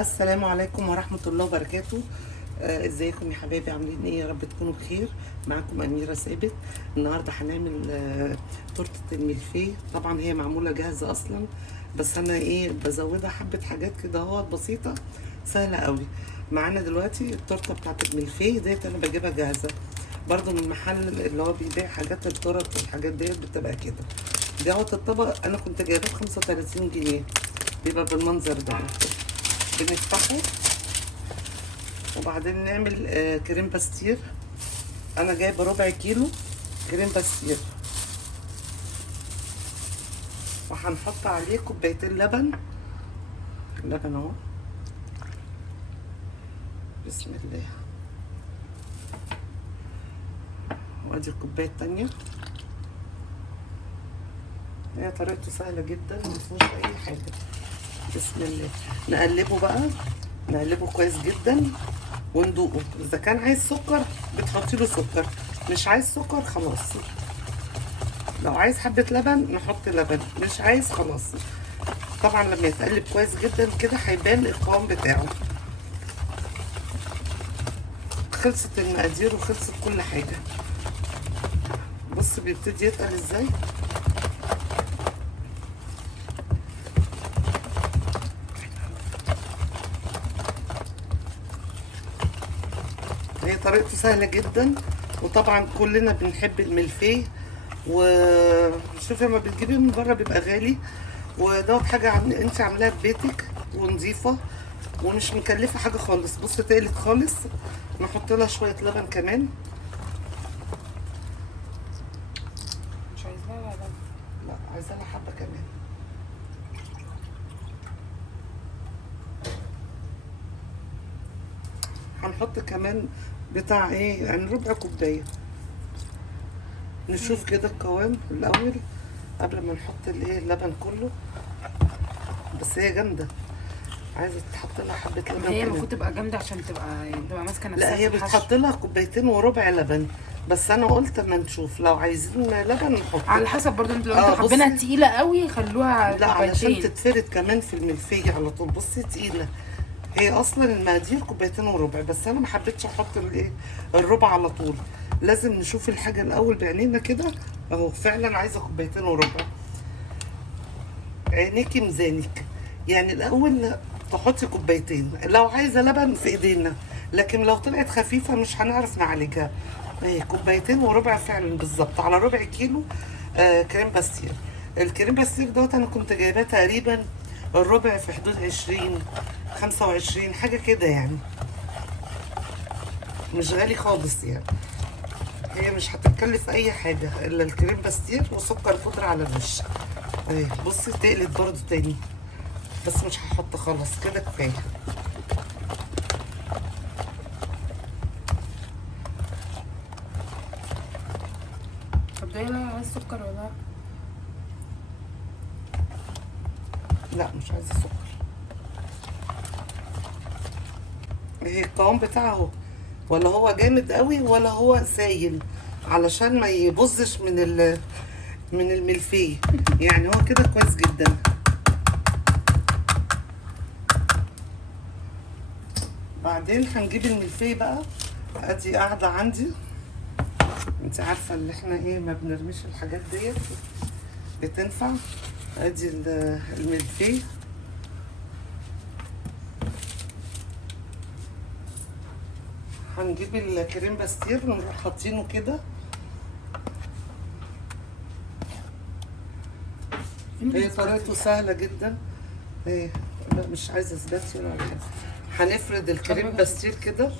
السلام عليكم ورحمة الله وبركاته. ازيكم يا حبايبي، عاملين ايه؟ يا رب تكونوا بخير. معاكم أميرة ثابت. النهاردة هنعمل تورتة الملفيه. طبعا هي معمولة جاهزة أصلا، بس أنا ايه بزودها حبة حاجات كده اهو بسيطة سهلة قوي. معانا دلوقتي التورتة بتاعت الملفيه ديت، أنا بجيبها جاهزة برضو من محل اللي هو بيبيع حاجات التورت والحاجات ديت، بتبقى كده. دوت الطبق أنا كنت جايباه ب35 جنيه، بيبقى بالمنظر ده. بنفتحه وبعدين نعمل كريم باستير. انا جايبه ربع كيلو كريم باستير، وهنحط عليه كوبايتين لبن. اللبن اهو، بسم الله. وادي الكوبايه التانية. هي طريقته سهله جدا، مفيهوش اي حاجه. بسم الله. نقلبه بقى، نقلبه كويس جدا وندوقه. اذا كان عايز سكر بتحطي له سكر، مش عايز سكر خلاص. لو عايز حبه لبن نحط لبن، مش عايز خلاص. طبعا لما يتقلب كويس جدا كده هيبان القوام بتاعه. خلصت المقادير وخلصت كل حاجه. بص بيبتدي يتقل ازاي. هي طريقته سهله جدا، وطبعا كلنا بنحب الملفيه. وشوفي لما بتجيبيه من بره بيبقى غالي، ودوت حاجه انت عاملاها في بيتك ونظيفه ومش مكلفه حاجه خالص. بص تقلت خالص. نحط لها شويه لبن كمان. مش عايزاها ولا لا، عايزه لها حبه كمان. هنحط كمان بتاع ايه يعني ربع كوبايه. نشوف كده القوام الاول قبل ما نحط الايه اللبن كله. بس هي جامده، عايزه تتحط لها حبه لبن هي كمان. المفروض تبقى جامده عشان تبقى ماسكه نفسها. لا، هي في الحشو. بتحط لها كوبايتين وربع لبن، بس انا قلت اما نشوف لو عايزين لبن نحط. على حسب برضو، انتوا لو انتوا بصي. حابينها تقيله قوي خلوها لا، علشان كوبايتين. تتفرد كمان في الملفيه على طول. بصي تقيله. هي اصلا المقادير كوبايتين وربع، بس انا ما حبيتش احط الايه الربع على طول. لازم نشوف الحاجه الاول بعينينا كده. اهو فعلا عايزه كوبايتين وربع. عينيكي ميزانك. يعني الاول تحطي كوبايتين، لو عايزه لبن في ايدينا، لكن لو طلعت خفيفه مش هنعرف نعالجها. اهي كوبايتين وربع فعلا بالظبط على ربع كيلو كريم باستير. الكريم باستير دوت انا كنت جايباه تقريبا الربع في حدود 20 25 حاجه كده يعني. مش غالي خالص يعني. هي مش هتتكلف اي حاجه الا الكريم باستير وسكر بودره على الوش. اهي بصي تقلت برضو تاني، بس مش هحط خلاص كده كفايه. طب ده بقى عايز سكر ولا لا، مش عايزه سكر. اهي القوام بتاعه اهو، ولا هو جامد قوي ولا هو سايل، علشان ما يبظش من الملفيه. يعني هو كده كويس جدا. بعدين هنجيب الملفيه بقى. ادي قاعده عندي. انت عارفه اللي احنا ايه ما بنرميش الحاجات ديت، بتنفع. ادي الملفيه. هنجيب الكريم باستير ونروح حاطينه كده. هي طريقته سهله جدا. ايه، لا مش عايزه سباتي ولا حاجه. هنفرد الكريم باستير كده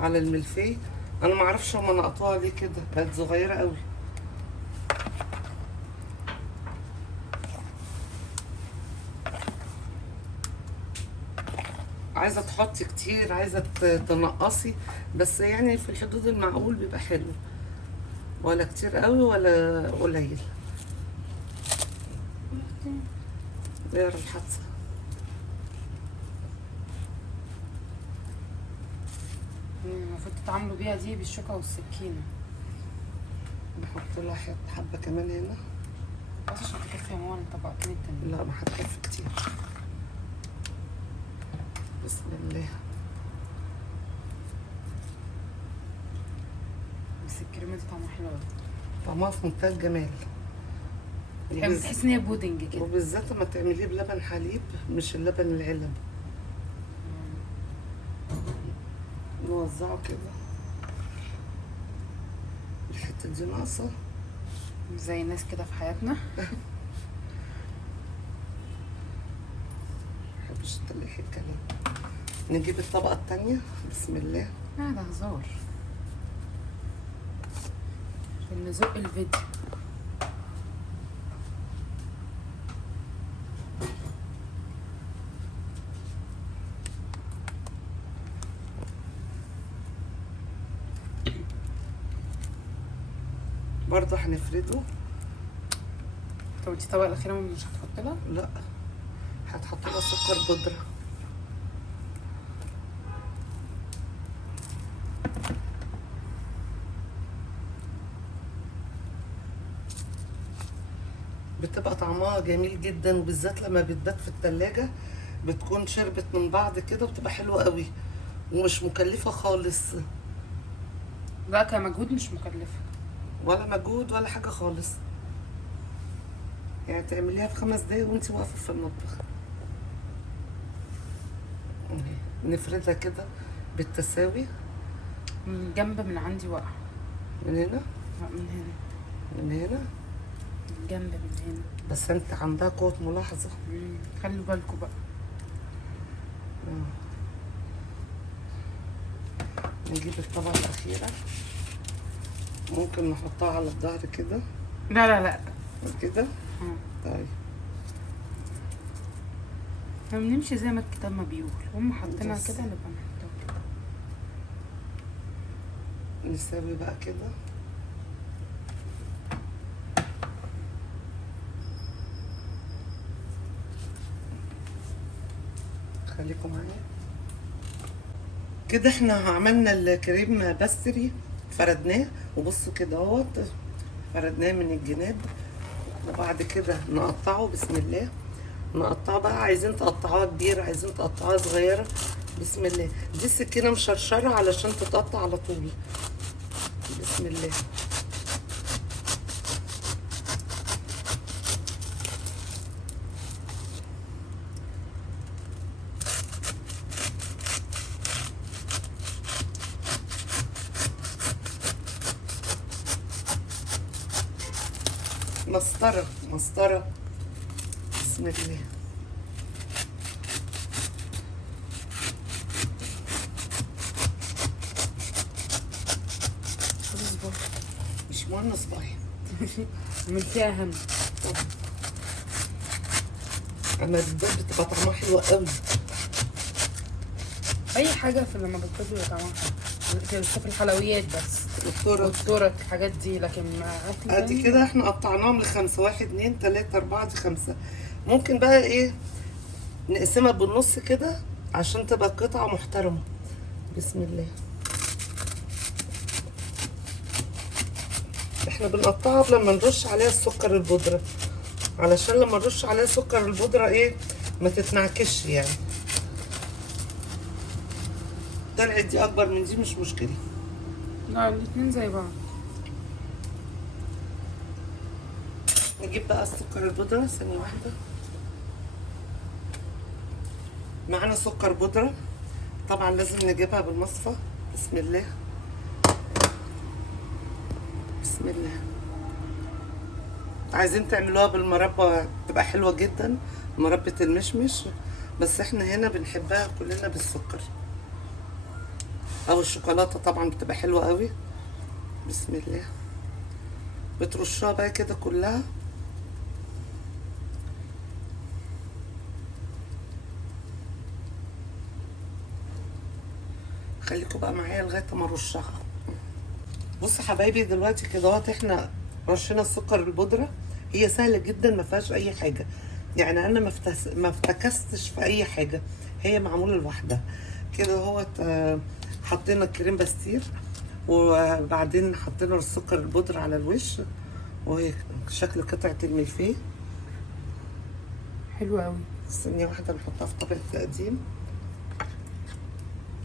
على الملفيه. انا ما اعرفش هما نقطوها ليه كده، بقت صغيره قوي. عايزه تحطي كتير، عايزه تنقصي، بس يعني في الحدود المعقول بيبقى حلو. ولا كتير قوي ولا قليل. غير الحادثه. المفروض تتعاملوا بيها دي بالشوكه والسكينه. نحط لها حبه كمان هنا. بس عشان تكفي يا ماما الطبقتين التانيين. لا، ما هتكفي كتير. بسم الله. بس الكريمه دي طعمها حلو قوي. طعمها في منتهى الجمال. بتحس ان هي بودنج كده. وبالذات لما تعمليه بلبن حليب مش اللبن العلب. نوزعه كده. الحته دي ناقصه زي الناس كده في حياتنا. مش تلاقي الكلام. نجيب الطبقه التانية. بسم الله. ده هزار عشان نزق الفيديو. برضه هنفرده. طب انتي الطبقه الاخيره مش هتحط لها؟ لا، هتحط لها سكر بودره. بتبقى طعمها جميل جدا، وبالذات لما بتبات في التلاجة بتكون شربت من بعض كده وبتبقى حلوة قوي ومش مكلفة خالص. لا كمجهود مش مكلفه ولا مجهود ولا حاجة خالص. يعني تعمليها في 5 دقايق وانتي واقفة في المطبخ. نفردها كده بالتساوي. من جنب من عندي وقع. من هنا لا من هنا. من هنا من جنب من هنا. بس انت عندها قوة ملاحظة. خلوا بالكم بقى. نجيب الطبقة الأخيرة. ممكن نحطها على الظهر كده. لا لا لا كده. طيب احنا بنمشي زي ما الكتاب ما بيقول. هم حاطينها كده نبقى نحطها. نساوي بقى كده. خليكم معايا كده. احنا عملنا الكريم باستري، فردناه وبصوا كده اهوت، فردناه من الجناب. وبعد كده نقطعه. بسم الله. نقطعه بقى، عايزين تقطعوها كبيره عايزين تقطعوها صغيره. بسم الله. دي سكينه مشرشره علشان تتقطع على طول. بسم الله. مسطرة مسطرة. بسم الله. مش مهم صباحي. عملتيها اهم. اما البيض بتبقى طعمها حلو قوي. اي حاجه في لما بتبدو طعمها حلو. في الحلويات بس. دكتورة والتورت الحاجات دي، لكن مع اكل ادي تاني كده احنا قطعناهم ل5. 1 2 3 4 دي 5. ممكن بقى ايه نقسمها بالنص كده عشان تبقى قطعة محترمة. بسم الله. احنا بنقطعها قبل ما نرش عليها السكر البودرة، علشان لما نرش عليها سكر البودرة ايه ما تتنعكش يعني. طلعت دي اكبر من دي مش مشكلة. لا الاتنين زي بعض. نجيب بقى السكر البودرة. ثانية واحدة. معانا سكر بودرة، طبعا لازم نجيبها بالمصفى. بسم الله. بسم الله. عايزين تعملوها بالمربى تبقى حلوة جدا، مربى المشمش، بس احنا هنا بنحبها كلنا بالسكر او الشوكولاتة طبعا بتبقى حلوة قوي. بسم الله. بترشوها بقى كده كلها. خليكوا بقى معايا لغايه ما ارشها. بصوا حبايبي دلوقتي كده اهوت احنا رشينا السكر البودره. هي سهله جدا ما فيهاش اي حاجه، يعني انا ما افتكستش في اي حاجه، هي معموله لوحدها كده اهوت. حطينا الكريم باستير وبعدين حطينا السكر البودره على الوش، وهي شكل قطعه الملفيه. حلوة قوي. ثانيه واحده نحطها في طبق التقديم.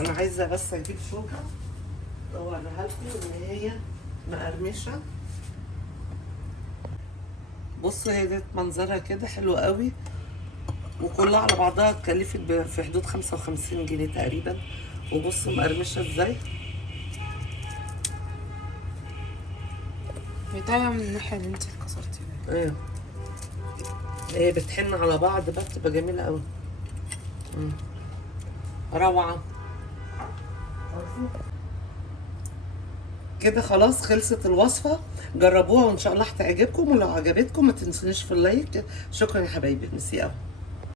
انا عايزه بس اجيب شوكه اوريها لكم ان هي مقرمشه. بصوا هي ديت منظرها كده حلو قوي، وكلها على بعضها اتكلفت في حدود 55 جنيه تقريبا. وبصوا مقرمشه ازاي. هي طالعة من الناحية اللي انت كسرتي بيها. ايوه هي بتحن على بعض بقى، بتبقى جميله قوي. روعه. كده خلاص خلصت الوصفه، جربوها وان شاء الله هتعجبكم، ولو عجبتكم ما تنسونيش في اللايك. شكرا يا حبايبي، ميرسي قوي.